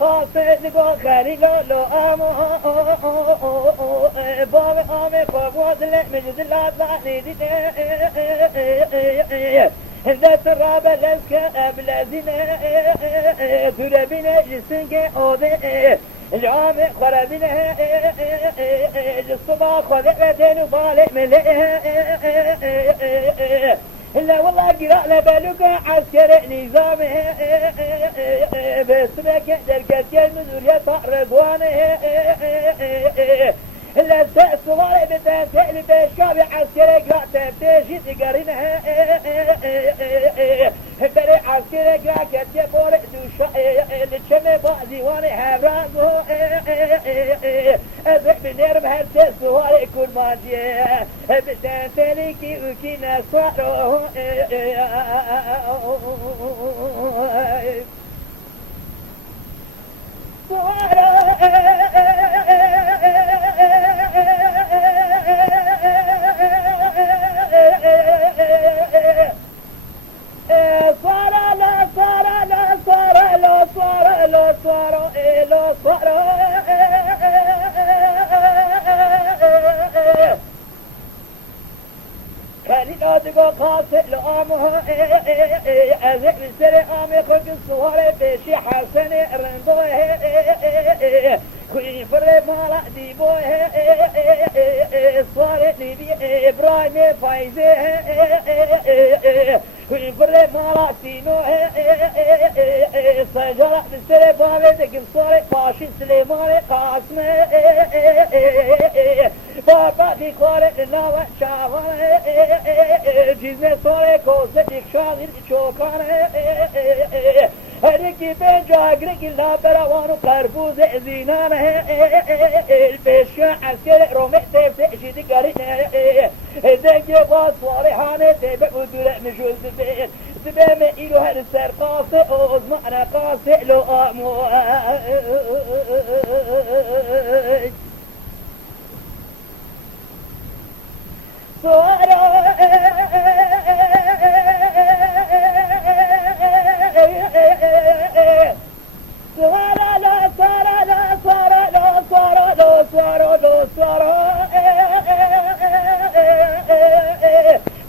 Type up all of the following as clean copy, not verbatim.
قاصد خريج لو باب قبوض مجد الأطلعني هندس الرابع لسك أبلازين تربين جسنك أوضي العام خرابين الصباح خذبتين وبالي ملئ إلا والله قراء لبالوك عسكر نظام باسمك دركت المدور يطعر قوانه إلا الصغار بتنسئل بشكاب عسكر قراء تفتيش تقرينها بري عسكر قراء كتب ورق دوشا لتشمي بعضيواني هبرانه أذب بنيرم هرسي الصغار كل ماجي بتنسئلكي وكي نصاره أدقى قاصد لأمه أذق بسري أمي خلق الصوار بشي حسن رندوه كوي فري مالا ديبوه صار نبي إبراهيم فايزه كوي فري مالا تينوه سجرة بسري بابي دقم صار قاشي سليمان قاسمه بابا دي خالق ناوة شاوانه جیزه سوره کوسه دیکشانی چوکانه هرکی به جاگرکی لابروانو قربوز زینانه البشیا عسکر رومه تبته شدی گرینه دنگی باز صالحانه تبه ودوله مجوز بین سبه ایلو هر سر قاسه اوز معنا قاسه لو آمو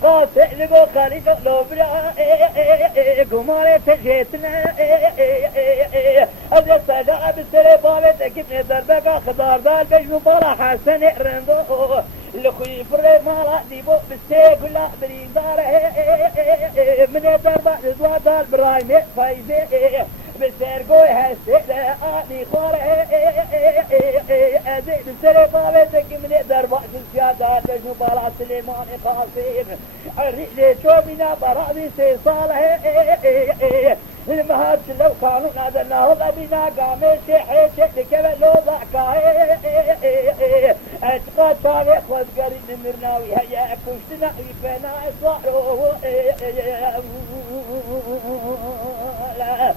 قاسئ خالد لو بلا قمارة جيتنا أبدا صداء بالسري بالتك ابن دربك خضار دال بجنو بالا حسن رندو لخوي فري مالا ديبو بالسيق ولا بريداره من دربا رضوا دال برايمي فايزي بالسرقوي هالسيد آني خاره أزيد بالسري بالتك من دربا سلسيادات بجنو بالا سليمان قاسم الرئلي شومنا برابي سيصاله المهات لو كانوا نادلناه ضبنا قامي شيحي شكل لو ضعكاه اعتقاد طارق وذكري نمرناوي هيا كشتنا ويفنا اصاروا لا